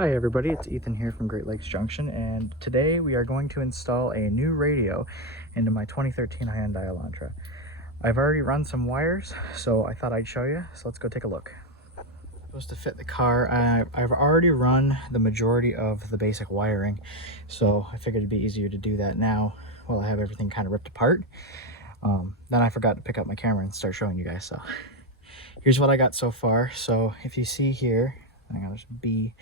Hi everybody, it's Ethan here from Great Lakes Junction, and today we are going to install a new radio into my 2013 Hyundai Elantra. I've already run some wires, so I thought I'd show you, so let's go take a look. Supposed to fit the car. I've already run the majority of the basic wiring, so I figured it'd be easier to do that now while I have everything kind of ripped apart. Then I forgot to pick up my camera and start showing you guys, so here's what I got so far. So if you see here, hang on, there's B.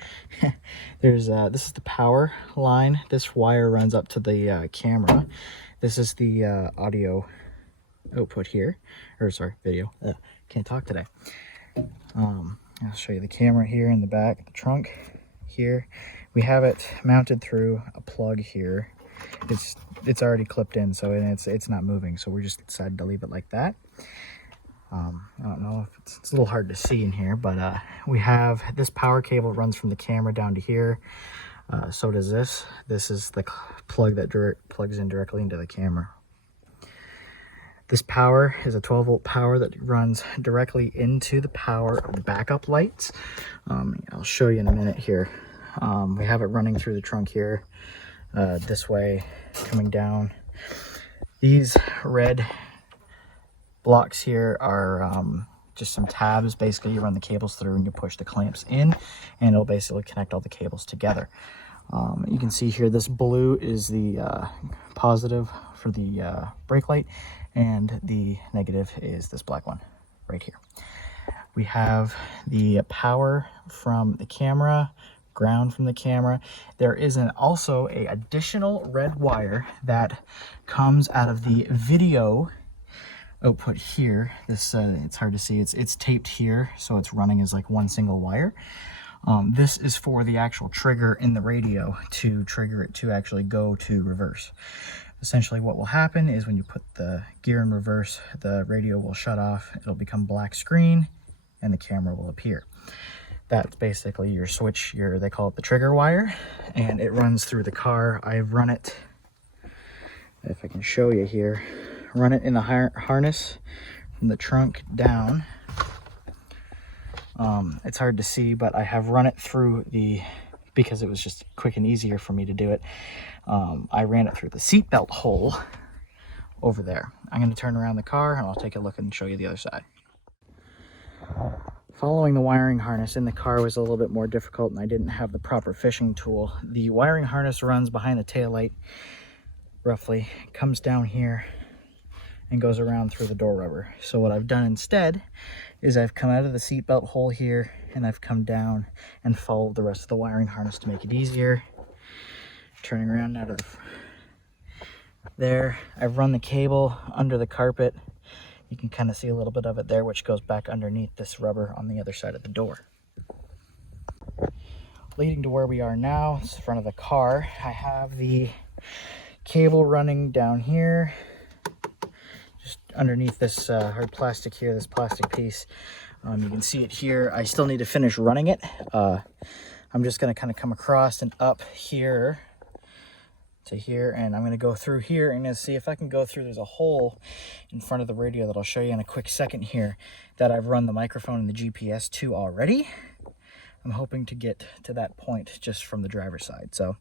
There's this is the power line. This wire runs up to the camera. This is the audio output here, or sorry, video. Can't talk today. I'll show you the camera here in the back, the trunk here. We have it mounted through a plug here. It's already clipped in, so it's not moving. So we just decided to leave it like that. I don't know if it's a little hard to see in here, but we have this power cable runs from the camera down to here. So does this. This is the plug that plugs in directly into the camera. This power is a 12-volt power that runs directly into the power of the backup lights. I'll show you in a minute here. We have it running through the trunk here, this way, coming down. These red blocks here are just some tabs. Basically, you run the cables through and you push the clamps in, and it'll basically connect all the cables together. You can see here, this blue is the positive for the brake light, and the negative is this black one right here. We have the power from the camera, ground from the camera. There is also an additional red wire that comes out of the video output here. This it's hard to see, it's taped here, so it's running as like one single wire. This is for the actual trigger in the radio to trigger it to actually go to reverse. Essentially what will happen is when you put the gear in reverse, the radio will shut off, it'll become black screen, and the camera will appear. That's basically your switch, they call it the trigger wire, and it runs through the car. I've run it, if I can show you here, run it in the harness from the trunk down. It's hard to see, but I have run it through because it was just quick and easier for me to do it. I ran it through the seatbelt hole over there. I'm going to turn around the car and I'll take a look and show you the other side. Following the wiring harness in the car was a little bit more difficult, and I didn't have the proper fishing tool. The wiring harness runs behind the taillight, roughly, comes down here and goes around through the door rubber. So what I've done instead is I've come out of the seatbelt hole here, and I've come down and followed the rest of the wiring harness to make it easier. Turning around now to there, I've run the cable under the carpet. You can kind of see a little bit of it there, which goes back underneath this rubber on the other side of the door. Leading to where we are now, it's the front of the car. I have the cable running down here, just underneath this hard plastic here, this plastic piece. You can see it here. I still need to finish running it. I'm just going to kind of come across and up here to here, and I'm going to go through here and see if I can go through. There's a hole in front of the radio that I'll show you in a quick second here that I've run the microphone and the GPS to already. I'm hoping to get to that point just from the driver's side, so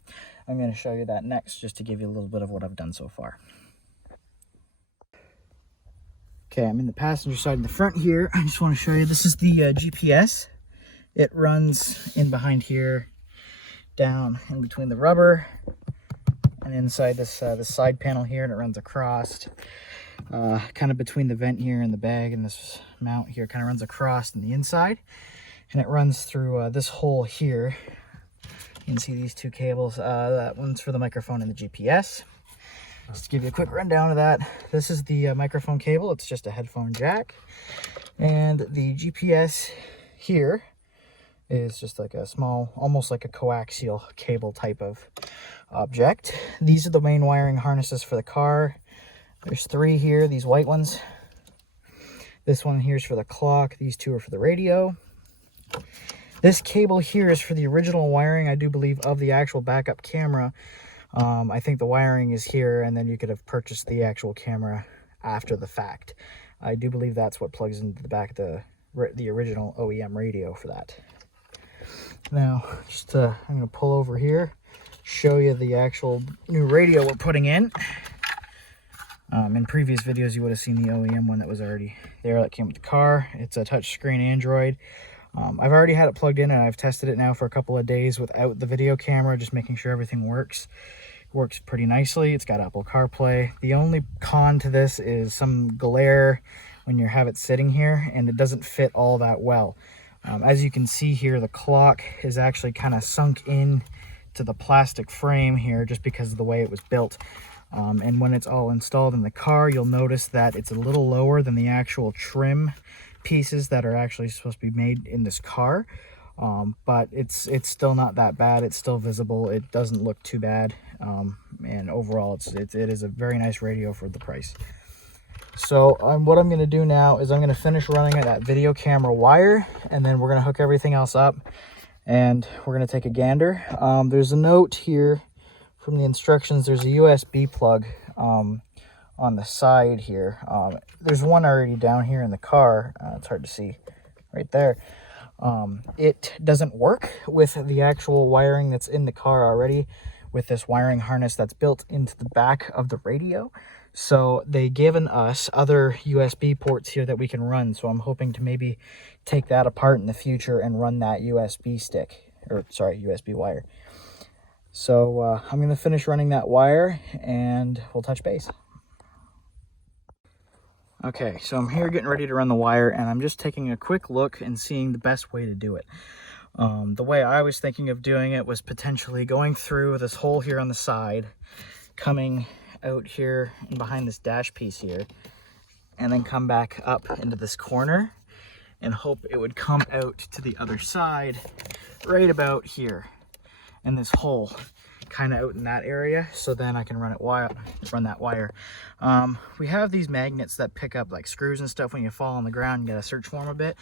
I'm going to show you that next, just to give you a little bit of what I've done so far. Okay, I'm in the passenger side in the front here. I just want to show you, this is the GPS. It runs in behind here, down in between the rubber and inside this side panel here, and it runs across, kind of between the vent here and the bag, and this mount here kind of runs across on the inside, and it runs through this hole here. You can see these two cables. That one's for the microphone and the GPS. Just to give you a quick rundown of that, this is the microphone cable. It's just a headphone jack, and the GPS here is just like a small, almost like a coaxial cable type of object. These are the main wiring harnesses for the car. There's three here, these white ones. This one here is for the clock. These two are for the radio. This cable here is for the original wiring, I do believe, of the actual backup camera. I think the wiring is here, and then you could have purchased the actual camera after the fact. I do believe that's what plugs into the back of the original OEM radio for that. Now, I'm going to pull over here, show you the actual new radio we're putting in. In previous videos, you would have seen the OEM one that was already there that came with the car. It's a touchscreen Android. I've already had it plugged in, and I've tested it now for a couple of days without the video camera, just making sure everything works. It works pretty nicely. It's got Apple CarPlay. The only con to this is some glare when you have it sitting here, and it doesn't fit all that well. As you can see here, the clock is actually kind of sunk in to the plastic frame here just because of the way it was built. And when it's all installed in the car, you'll notice that it's a little lower than the actual trim pieces that are actually supposed to be made in this car. But it's still not that bad. It's still visible. It doesn't look too bad. And overall, it is a very nice radio for the price. So what I'm going to do now is I'm going to finish running that video camera wire, and then we're going to hook everything else up, and we're going to take a gander. There's a note here from the instructions. There's a USB plug on the side here. There's one already down here in the car. It's hard to see right there. It doesn't work with the actual wiring that's in the car already with this wiring harness that's built into the back of the radio. So they've given us other USB ports here that we can run. So I'm hoping to maybe take that apart in the future and run that USB stick, or sorry, USB wire. So I'm going to finish running that wire and we'll touch base. Okay, so I'm here getting ready to run the wire, and I'm just taking a quick look and seeing the best way to do it. The way I was thinking of doing it was potentially going through this hole here on the side, coming out here and behind this dash piece here, and then come back up into this corner and hope it would come out to the other side right about here in this hole, kind of out in that area, so then I can run that wire. We have these magnets that pick up like screws and stuff when you fall on the ground and gotta search for them a bit.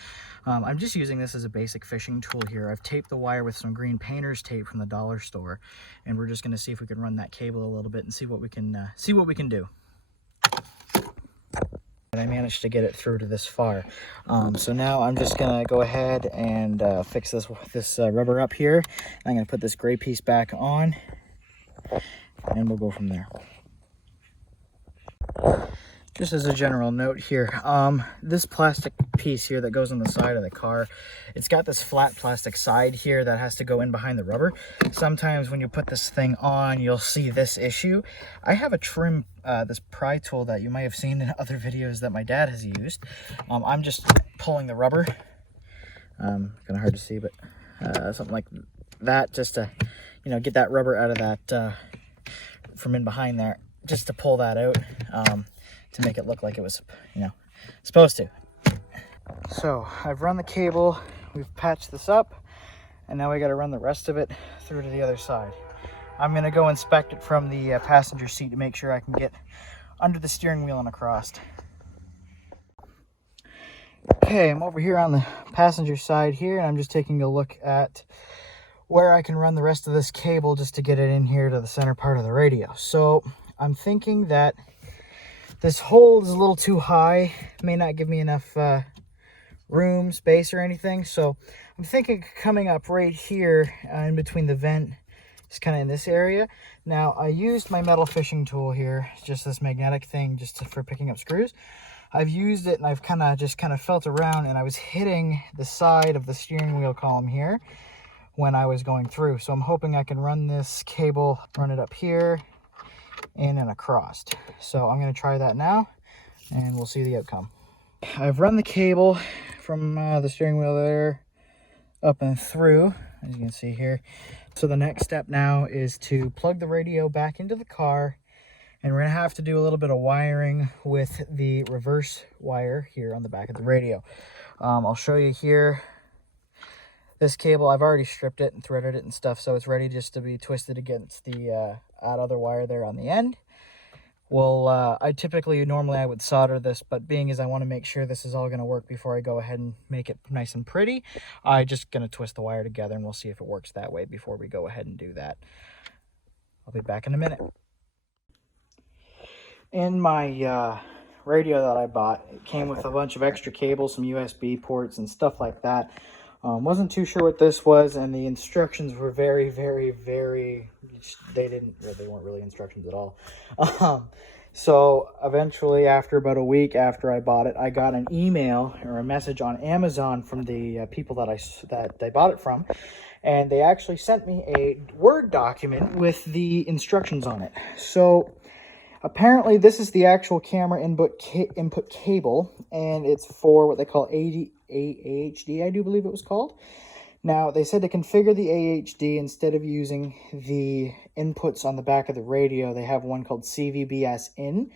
I'm just using this as a basic fishing tool here. I've taped the wire with some green painter's tape from the dollar store, and we're just gonna see if we can run that cable a little bit and see what we can do. And I managed to get it through to this far. So now I'm just gonna go ahead and fix this rubber up here. I'm gonna put this gray piece back on, and we'll go from there. Just as a general note here, this plastic piece here that goes on the side of the car, it's got this flat plastic side here that has to go in behind the rubber. Sometimes when you put this thing on, you'll see this issue. I have a trim, this pry tool that you might have seen in other videos that my dad has used. I'm just pulling the rubber. Kind of hard to see, but something like that, just to, get that rubber out of that, from in behind there, just to pull that out. To make it look like it was, supposed to. So I've run the cable, we've patched this up, and now we got to run the rest of it through to the other side. I'm going to go inspect it from the passenger seat to make sure I can get under the steering wheel and across. Okay, I'm over here on the passenger side here, and I'm just taking a look at where I can run the rest of this cable just to get it in here to the center part of the radio. So I'm thinking that this hole is a little too high, may not give me enough room, space, or anything. So I'm thinking coming up right here in between the vent, just kind of in this area. Now I used my metal fishing tool here, just this magnetic thing, for picking up screws. I've used it and I've kind of felt around, and I was hitting the side of the steering wheel column here when I was going through. So I'm hoping I can run this cable, run it up here, in and across. So I'm going to try that now, and we'll see the outcome. I've run the cable from the steering wheel there up and through, as you can see here. So the next step now is to plug the radio back into the car, and we're going to have to do a little bit of wiring with the reverse wire here on the back of the radio. I'll show you here. This cable, I've already stripped it and threaded it and stuff, so it's ready just to be twisted against the that other wire there on the end. Well, normally I would solder this, but being as I want to make sure this is all going to work before I go ahead and make it nice and pretty, I'm just going to twist the wire together, and we'll see if it works that way before we go ahead and do that. I'll be back in a minute. In my radio that I bought, it came with a bunch of extra cables, some USB ports and stuff like that. Wasn't too sure what this was, and the instructions were very, very, very, they weren't really instructions at all. So eventually, after about a week after I bought it, I got an email or a message on Amazon from the people that I bought it from, and they actually sent me a Word document with the instructions on it. So apparently this is the actual camera input cable, and it's for what they call AHD, I do believe it was called. Now, they said to configure the AHD, instead of using the inputs on the back of the radio, they have one called CVBS in.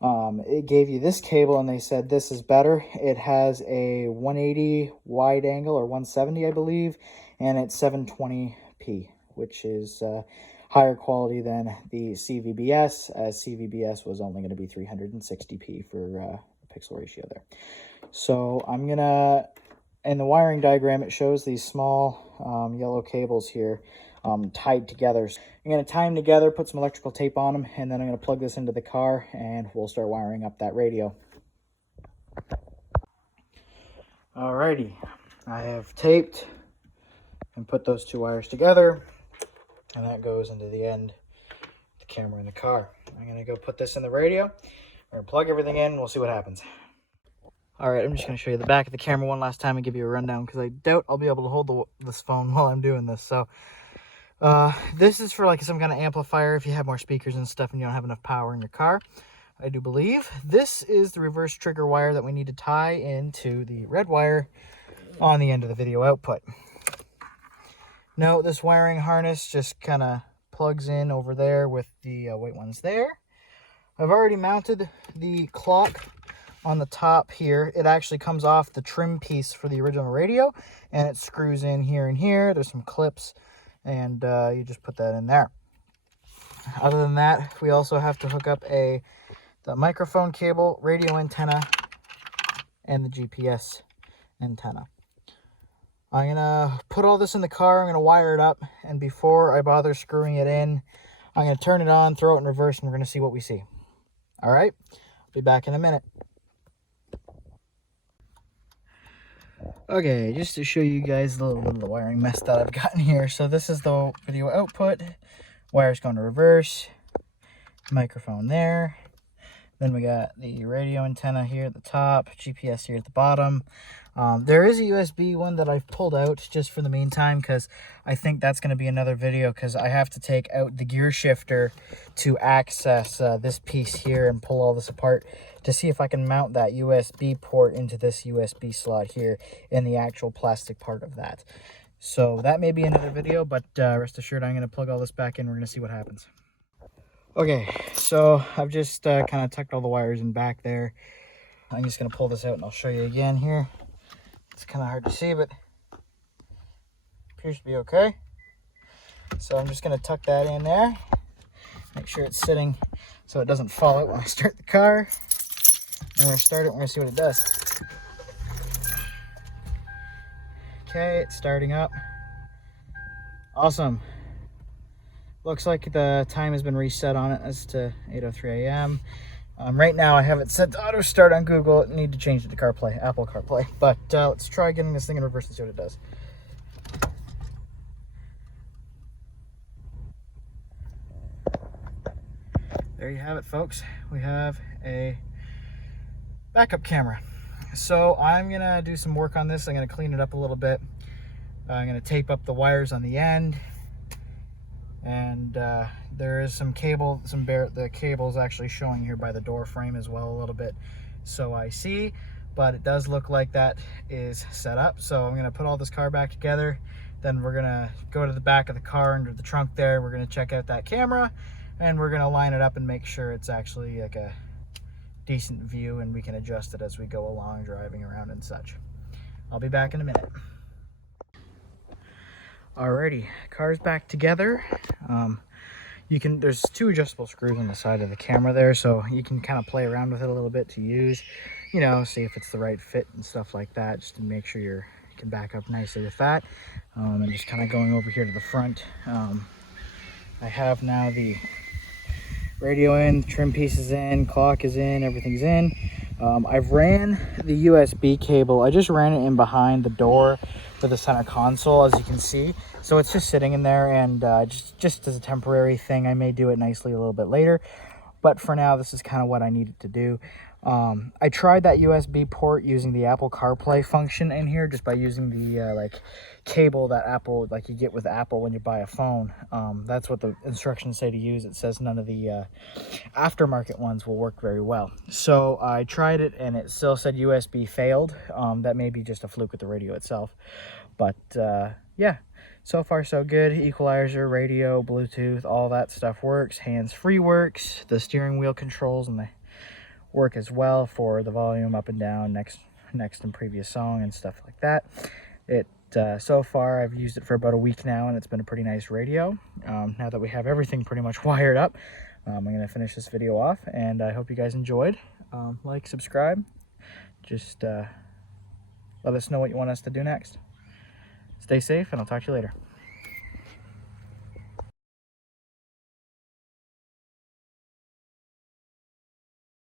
It gave you this cable, and they said this is better. It has a 180 wide angle, or 170, I believe, and it's 720p, which is higher quality than the CVBS, as CVBS was only going to be 360p for pixel ratio there. So I'm going to... In the wiring diagram, it shows these small yellow cables here tied together. So I'm going to tie them together, put some electrical tape on them, and then I'm going to plug this into the car, and we'll start wiring up that radio. Alrighty, I have taped and put those two wires together, and that goes into the end of the camera in the car. I'm going to go put this in the radio. We're going to plug everything in, and we'll see what happens. Alright, I'm just going to show you the back of the camera one last time and give you a rundown, because I doubt I'll be able to hold this phone while I'm doing this. So, this is for like some kind of amplifier if you have more speakers and stuff and you don't have enough power in your car, I do believe. This is the reverse trigger wire that we need to tie into the red wire on the end of the video output. Now, this wiring harness just kind of plugs in over there with the white ones there. I've already mounted the clock on the top here. It actually comes off the trim piece for the original radio, and it screws in here and here. There's some clips, and you just put that in there. Other than that, we also have to hook up the microphone cable, radio antenna, and the GPS antenna. I'm gonna put all this in the car. I'm gonna wire it up, and before I bother screwing it in, I'm gonna turn it on, throw it in reverse, and we're gonna see what we see. All right, be back in a minute. Okay, just to show you guys a little bit of the wiring mess that I've gotten here. So this is the video output. Wire's going to reverse. Microphone there. Then we got the radio antenna here at the top. GPS here at the bottom. There is a USB one that I've pulled out just for the meantime, because I think that's going to be another video, because I have to take out the gear shifter to access this piece here and pull all this apart to see if I can mount that USB port into this USB slot here in the actual plastic part of that. So that may be another video, but rest assured I'm going to plug all this back in. We're going to see what happens. Okay, so I've just kind of tucked all the wires in back there. I'm just going to pull this out and I'll show you again here. It's kind of hard to see, but appears to be okay. So I'm just going to tuck that in there. Make sure it's sitting so it doesn't fall out when I start the car. And we're going to start it, we're going to see what it does. Okay, it's starting up. Awesome. Looks like the time has been reset on it as to 8:03 a.m. Right now I have it set to auto start on Google. I need to change it to CarPlay, Apple CarPlay. But let's try getting this thing in reverse and see what it does. There you have it, folks. We have a backup camera. So I'm gonna do some work on this. I'm gonna clean it up a little bit. I'm gonna tape up the wires on the end, and there is some cable, the cable's actually showing here by the door frame as well a little bit, so I see, but it does look like that is set up. So I'm gonna put all this car back together, then we're gonna go to the back of the car under the trunk there. We're gonna check out that camera, and we're gonna line it up and make sure it's actually like a decent view, and we can adjust it as we go along driving around and such. I'll be back in a minute. Alrighty, car's back together. There's two adjustable screws on the side of the camera there, so you can kind of play around with it a little bit to use, you know, see if it's the right fit and stuff like that, just to make sure you can back up nicely with that. And just kind of going over here to the front, I have now the radio in, trim pieces in, clock is in, everything's in. I've ran the USB cable. I just ran it in behind the door for the center console, as you can see. So it's just sitting in there, and just as a temporary thing. I may do it nicely a little bit later, but for now, this is kind of what I needed to do. I tried that USB port using the Apple CarPlay function in here, just by using the like cable that Apple, like you get with Apple when you buy a phone. That's what the instructions say to use. It says none of the aftermarket ones will work very well. So I tried it and it still said USB failed. That may be just a fluke with the radio itself, but yeah, so far so good. Equalizer, radio, Bluetooth, all that stuff works. Hands-free works. The steering wheel controls and the work as well for the volume up and down, next and previous song and stuff like that. It so far I've used it for about a week now, and it's been a pretty nice radio. Now that we have everything pretty much wired up, I'm gonna finish this video off, and I hope you guys enjoyed. Like, subscribe, just let us know what you want us to do next. Stay safe, and I'll talk to you later.